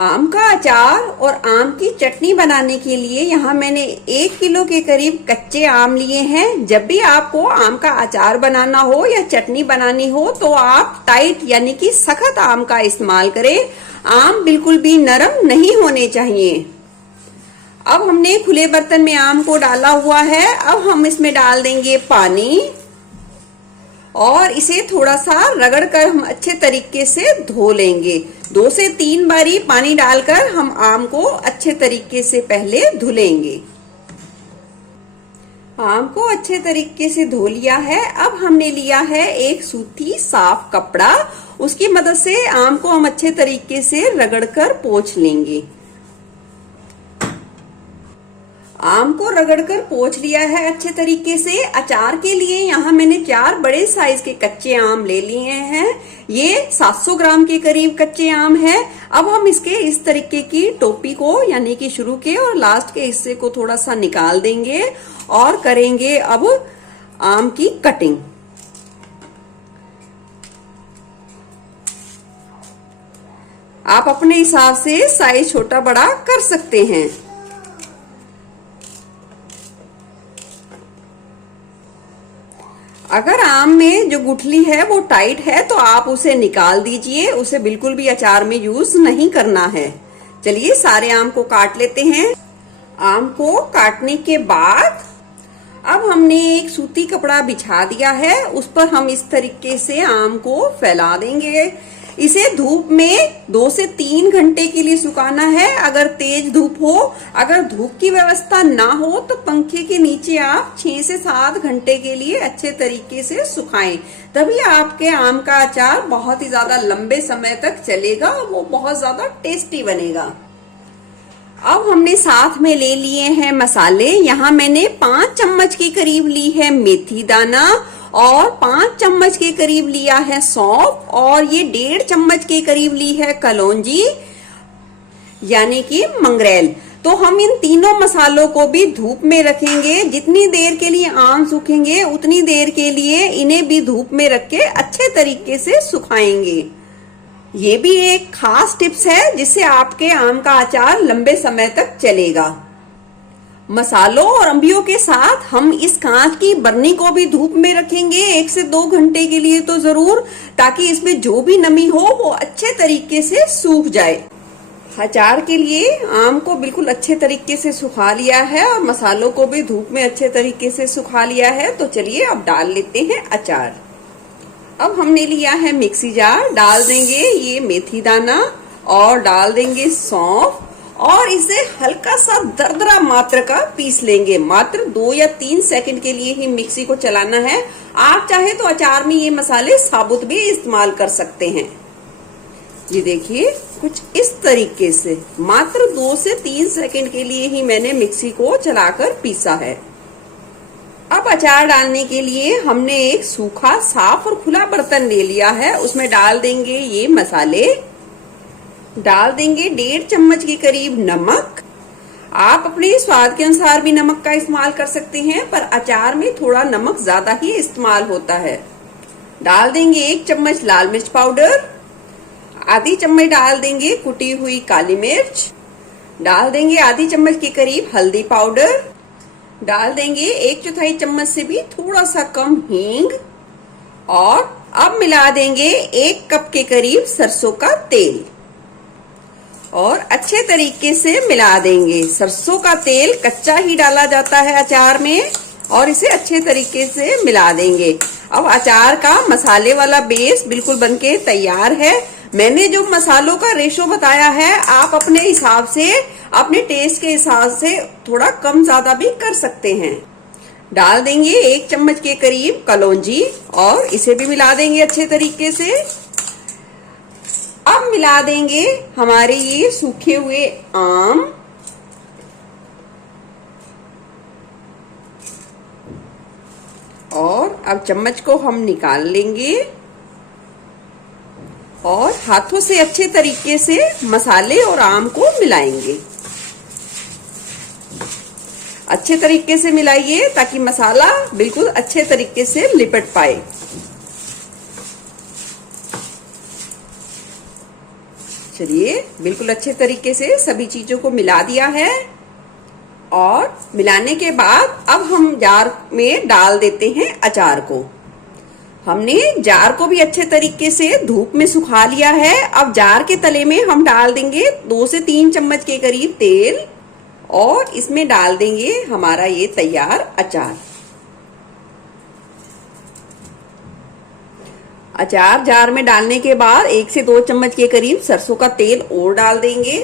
आम का अचार और आम की चटनी बनाने के लिए यहाँ मैंने 1 किलो के करीब कच्चे आम लिए हैं। जब भी आपको आम का अचार बनाना हो या चटनी बनानी हो तो आप टाइट यानी कि सख्त आम का इस्तेमाल करें। आम बिल्कुल भी नरम नहीं होने चाहिए। अब हमने खुले बर्तन में आम को डाला हुआ है। अब हम इसमें डाल देंगे पानी और इसे थोड़ा सा रगड़ कर हम अच्छे तरीके से धो लेंगे। 2 से 3 बारी पानी डालकर हम आम को अच्छे तरीके से पहले धुलेंगे। आम को अच्छे तरीके से धो लिया है। अब हमने लिया है एक सूती साफ कपड़ा, उसकी मदद से आम को हम अच्छे तरीके से रगड़कर पोंछ लेंगे। आम को रगड़कर पोंछ लिया है अच्छे तरीके से। अचार के लिए यहाँ मैंने 4 बड़े साइज के कच्चे आम ले लिए हैं। ये 700 ग्राम के करीब कच्चे आम है। अब हम इसके इस तरीके की टोपी को यानी कि शुरू के और लास्ट के हिस्से को थोड़ा सा निकाल देंगे और करेंगे अब आम की कटिंग। आप अपने हिसाब से साइज छोटा बड़ा कर सकते हैं। अगर आम में जो गुठली है वो टाइट है तो आप उसे निकाल दीजिए, उसे बिल्कुल भी अचार में यूज नहीं करना है। चलिए सारे आम को काट लेते हैं। आम को काटने के बाद अब हमने एक सूती कपड़ा बिछा दिया है, उस पर हम इस तरीके से आम को फैला देंगे। इसे धूप में 2 से 3 घंटे के लिए सुखाना है। अगर तेज धूप हो, अगर धूप की व्यवस्था ना हो तो पंखे के नीचे आप 6 से 7 घंटे के लिए अच्छे तरीके से सुखाएं। तभी आपके आम का अचार बहुत ही ज्यादा लंबे समय तक चलेगा, वो बहुत ज्यादा टेस्टी बनेगा। अब हमने साथ में ले लिए हैं मसाले। यहाँ मैंने 5 चम्मच के करीब ली है मेथी दाना और 5 चम्मच के करीब लिया है सौंफ और ये 1.5 चम्मच के करीब ली है कलौंजी यानी कि मंगरेल। तो हम इन तीनों मसालों को भी धूप में रखेंगे। जितनी देर के लिए आम सूखेंगे उतनी देर के लिए इन्हें भी धूप में रख के अच्छे तरीके से सुखाएंगे। ये भी एक खास टिप्स है जिससे आपके आम का अचार लंबे समय तक चलेगा। मसालों और अंबियों के साथ हम इस कांच की बरनी को भी धूप में रखेंगे 1 से 2 घंटे के लिए तो जरूर, ताकि इसमें जो भी नमी हो वो अच्छे तरीके से सूख जाए। अचार के लिए आम को बिल्कुल अच्छे तरीके से सुखा लिया है और मसालों को भी धूप में अच्छे तरीके से सुखा लिया है। तो चलिए अब डाल लेते हैं अचार। अब हमने लिया है मिक्सी जार, डाल देंगे ये मेथी दाना और डाल देंगे सौंफ और इसे हल्का सा दरदरा मात्रा का पीस लेंगे। मात्र 2 या 3 सेकंड के लिए ही मिक्सी को चलाना है। आप चाहे तो अचार में ये मसाले साबुत भी इस्तेमाल कर सकते हैं। ये देखिए कुछ इस तरीके से मात्र 2 से 3 सेकंड के लिए ही मैंने मिक्सी को चलाकर पीसा है। अब अचार डालने के लिए हमने एक सूखा साफ और खुला बर्तन ले लिया है, उसमें डाल देंगे ये मसाले, डाल देंगे 1.5 चम्मच के करीब नमक। आप अपने स्वाद के अनुसार भी नमक का इस्तेमाल कर सकते हैं, पर अचार में थोड़ा नमक ज्यादा ही इस्तेमाल होता है। डाल देंगे 1 चम्मच लाल मिर्च पाउडर, आधी चम्मच डाल देंगे कुटी हुई काली मिर्च, डाल देंगे आधी चम्मच के करीब हल्दी पाउडर, डाल देंगे 1/4 चम्मच से भी थोड़ा सा कम हींग और अब मिला देंगे 1 कप के करीब सरसों का तेल और अच्छे तरीके से मिला देंगे। सरसों का तेल कच्चा ही डाला जाता है अचार में और इसे अच्छे तरीके से मिला देंगे। अब अचार का मसाले वाला बेस बिल्कुल बनके तैयार है। मैंने जो मसालों का रेशो बताया है आप अपने हिसाब से, अपने टेस्ट के हिसाब से थोड़ा कम ज्यादा भी कर सकते हैं। डाल देंगे 1 चम्मच के करीब कलौंजी और इसे भी मिला देंगे अच्छे तरीके से। अब मिला देंगे हमारे ये सूखे हुए आम और अब चम्मच को हम निकाल लेंगे और हाथों से अच्छे तरीके से मसाले और आम को मिलाएंगे। अच्छे तरीके से मिलाइए ताकि मसाला बिल्कुल अच्छे तरीके से लिपट पाए। चलिए बिल्कुल अच्छे तरीके से सभी चीजों को मिला दिया है और मिलाने के बाद अब हम जार में डाल देते हैं अचार को। हमने जार को भी अच्छे तरीके से धूप में सुखा लिया है। अब जार के तले में हम डाल देंगे 2 से 3 चम्मच के करीब तेल और इसमें डाल देंगे हमारा ये तैयार अचार। अचार जार में डालने के बाद 1 से 2 चम्मच के करीब सरसों का तेल और डाल देंगे।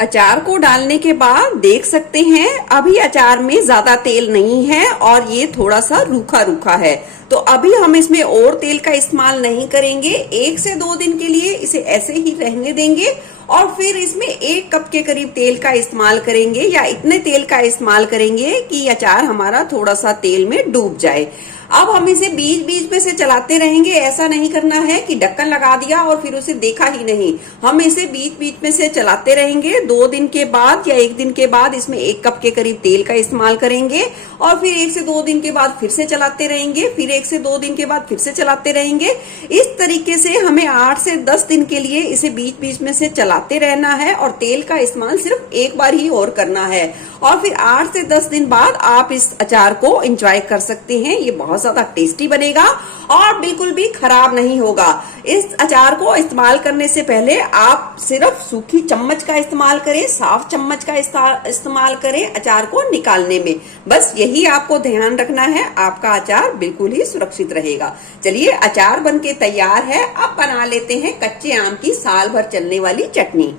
अचार को डालने के बाद देख सकते हैं अभी अचार में ज्यादा तेल नहीं है और ये थोड़ा सा रूखा रूखा है, तो अभी हम इसमें और तेल का इस्तेमाल नहीं करेंगे। 1 से 2 दिन के लिए इसे ऐसे ही रहने देंगे और फिर इसमें 1 कप के करीब तेल का इस्तेमाल करेंगे या इतने तेल का इस्तेमाल करेंगे कि अचार हमारा थोड़ा सा तेल में डूब जाए। अब हम इसे बीच बीच में से चलाते रहेंगे। ऐसा नहीं करना है कि ढक्कन लगा दिया और फिर उसे देखा ही नहीं। हम इसे बीच बीच में से चलाते रहेंगे। 2 दिन के बाद या 1 दिन के बाद इसमें 1 कप के करीब तेल का इस्तेमाल करेंगे और फिर 1 से 2 दिन के बाद फिर से चलाते रहेंगे, फिर 1 से 2 दिन के बाद फिर से चलाते रहेंगे। इस तरीके से हमें 8 से 10 दिन के लिए इसे बीच बीच में से चलाते रहना है और तेल का इस्तेमाल सिर्फ एक बार ही और करना है और फिर 8 से 10 दिन बाद आप इस अचार को एंजॉय कर सकते हैं। ये बहुत ज्यादा टेस्टी बनेगा और बिल्कुल भी खराब नहीं होगा। इस अचार को इस्तेमाल करने से पहले आप सिर्फ सूखी चम्मच का इस्तेमाल करें, साफ चम्मच का इस्तेमाल करें अचार को निकालने में। बस यही आपको ध्यान रखना है, आपका अचार बिल्कुल ही सुरक्षित रहेगा। चलिए अचार बनके तैयार है। अब बना लेते हैं कच्चे आम की साल भर चलने वाली चटनी।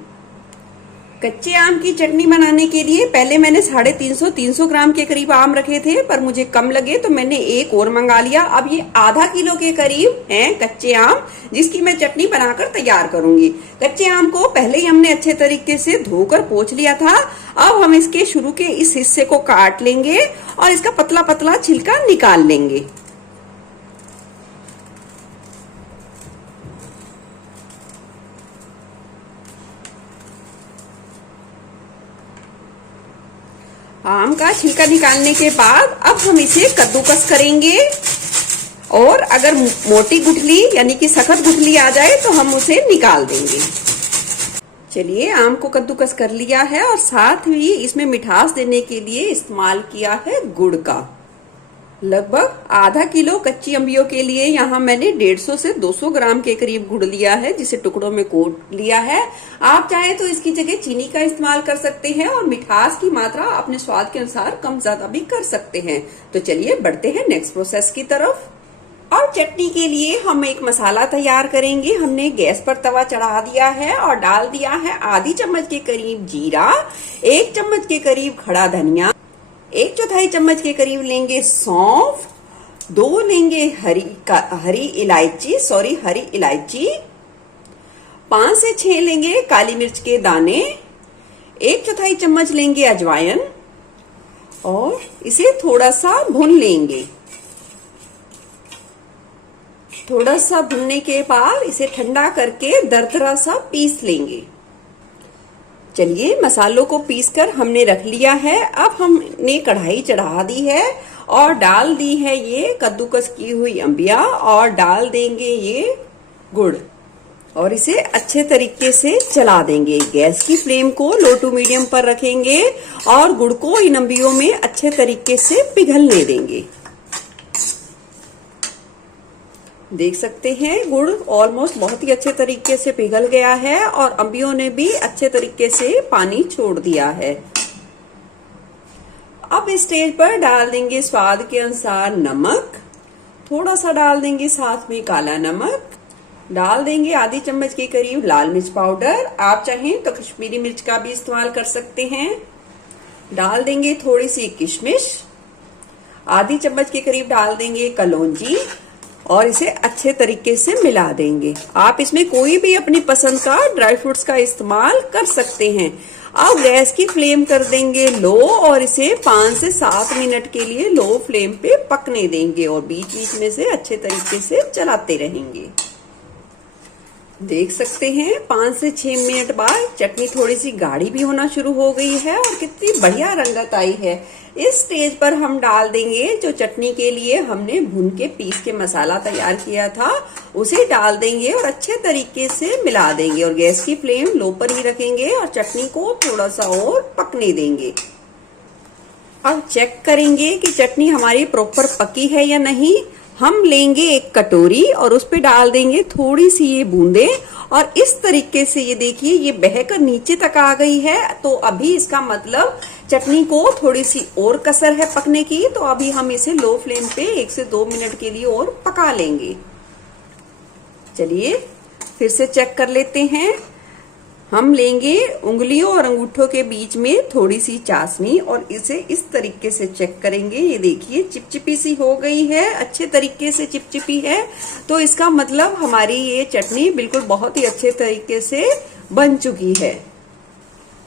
कच्चे आम की चटनी बनाने के लिए पहले मैंने 350 ग्राम के करीब आम रखे थे, पर मुझे कम लगे तो मैंने एक और मंगा लिया। अब ये आधा किलो के करीब हैं कच्चे आम, जिसकी मैं चटनी बनाकर तैयार करूंगी। कच्चे आम को पहले ही हमने अच्छे तरीके से धोकर पोंछ लिया था। अब हम इसके शुरू के इस हिस्से को काट लेंगे और इसका पतला पतला छिलका निकाल लेंगे। आम का छिलका निकालने के बाद अब हम इसे कद्दूकस करेंगे और अगर मोटी गुठली यानी कि सख्त गुठली आ जाए तो हम उसे निकाल देंगे। चलिए आम को कद्दूकस कर लिया है और साथ ही इसमें मिठास देने के लिए इस्तेमाल किया है गुड़ का। लगभग आधा किलो कच्ची अंबियों के लिए यहाँ मैंने 150 से 200 ग्राम के करीब गुड़ लिया है, जिसे टुकड़ों में कोट लिया है। आप चाहे तो इसकी जगह चीनी का इस्तेमाल कर सकते हैं और मिठास की मात्रा अपने स्वाद के अनुसार कम ज्यादा भी कर सकते हैं। तो चलिए बढ़ते हैं नेक्स्ट प्रोसेस की तरफ। और चटनी के लिए हम एक मसाला तैयार करेंगे। हमने गैस पर तवा चढ़ा दिया है और डाल दिया है आधी चम्मच के करीब जीरा, 1 चम्मच के करीब खड़ा धनिया, 1/4 चम्मच के करीब लेंगे सौंफ, 2 लेंगे हरी इलायची, 5 से 6 लेंगे काली मिर्च के दाने, 1/4 चम्मच लेंगे अजवाइन और इसे थोड़ा सा भून लेंगे। थोड़ा सा भुनने के बाद इसे ठंडा करके दरदरा सा पीस लेंगे। चलिए मसालों को पीसकर हमने रख लिया है। अब हमने कढ़ाई चढ़ा दी है और डाल दी है ये कद्दूकस की हुई अंबिया और डाल देंगे ये गुड़ और इसे अच्छे तरीके से चला देंगे। गैस की फ्लेम को लो टू मीडियम पर रखेंगे और गुड़ को इन अंबियों में अच्छे तरीके से पिघलने देंगे। देख सकते हैं गुड़ ऑलमोस्ट बहुत ही अच्छे तरीके से पिघल गया है और अंबियों ने भी अच्छे तरीके से पानी छोड़ दिया है। अब इस स्टेज पर डाल देंगे स्वाद के अनुसार नमक, थोड़ा सा डाल देंगे साथ में काला नमक, डाल देंगे आधी चम्मच के करीब लाल मिर्च पाउडर, आप चाहें तो कश्मीरी मिर्च का भी इस्तेमाल कर सकते हैं। डाल देंगे थोड़ी सी किशमिश, आधी चम्मच के करीब डाल देंगे कलौंजी और इसे अच्छे तरीके से मिला देंगे। आप इसमें कोई भी अपनी पसंद का ड्राई फ्रूट्स का इस्तेमाल कर सकते हैं। अब गैस की फ्लेम कर देंगे लो और इसे 5 से 7 मिनट के लिए लो फ्लेम पे पकने देंगे और बीच बीच में से अच्छे तरीके से चलाते रहेंगे। देख सकते हैं 5 से 6 मिनट बाद चटनी थोड़ी सी गाढ़ी भी होना शुरू हो गई है और कितनी बढ़िया रंगत आई है। इस स्टेज पर हम डाल देंगे जो चटनी के लिए हमने भून के पीस के मसाला तैयार किया था, उसे डाल देंगे और अच्छे तरीके से मिला देंगे और गैस की फ्लेम लो पर ही रखेंगे और चटनी को थोड़ा सा और पकने देंगे। अब चेक करेंगे कि चटनी हमारी प्रॉपर पकी है या नहीं। हम लेंगे एक कटोरी और उस पे डाल देंगे थोड़ी सी ये बूंदे और इस तरीके से ये देखिए ये बहकर नीचे तक आ गई है। तो अभी इसका मतलब चटनी को थोड़ी सी और कसर है पकने की, तो अभी हम इसे लो फ्लेम पे 1 से 2 मिनट के लिए और पका लेंगे। चलिए फिर से चेक कर लेते हैं। हम लेंगे उंगलियों और अंगूठों के बीच में थोड़ी सी चाशनी और इसे इस तरीके से चेक करेंगे। ये देखिए चिपचिपी सी हो गई है, अच्छे तरीके से चिपचिपी है, तो इसका मतलब हमारी ये चटनी बिल्कुल बहुत ही अच्छे तरीके से बन चुकी है।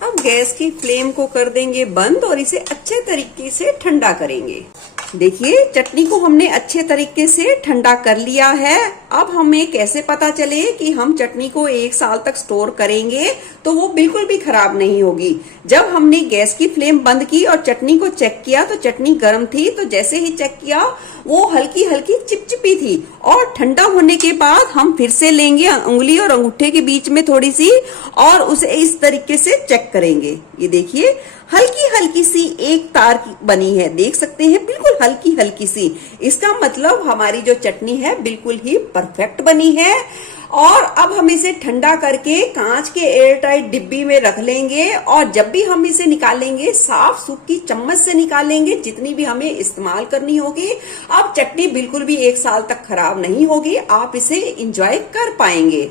अब गैस की फ्लेम को कर देंगे बंद और इसे अच्छे तरीके से ठंडा करेंगे। देखिए चटनी को हमने अच्छे तरीके से ठंडा कर लिया है। अब हमें कैसे पता चले कि हम चटनी को 1 साल तक स्टोर करेंगे तो वो बिल्कुल भी खराब नहीं होगी। जब हमने गैस की फ्लेम बंद की और चटनी को चेक किया तो चटनी गर्म थी, तो जैसे ही चेक किया वो हल्की हल्की चिपचिपी थी और ठंडा होने के बाद हम फिर से लेंगे उंगली और अंगूठे के बीच में थोड़ी सी और उसे इस तरीके से चेक करेंगे। ये देखिए हल्की हल्की सी एक तार बनी है, देख सकते हैं बिल्कुल हल्की हल्की सी। इसका मतलब हमारी जो चटनी है बिल्कुल ही परफेक्ट बनी है। और अब हम इसे ठंडा करके कांच के एयरटाइट डिब्बी में रख लेंगे और जब भी हम इसे निकालेंगे साफ सूखी चम्मच से निकालेंगे, जितनी भी हमें इस्तेमाल करनी होगी। अब चटनी बिल्कुल भी 1 साल तक खराब नहीं होगी, आप इसे एंजॉय कर पाएंगे।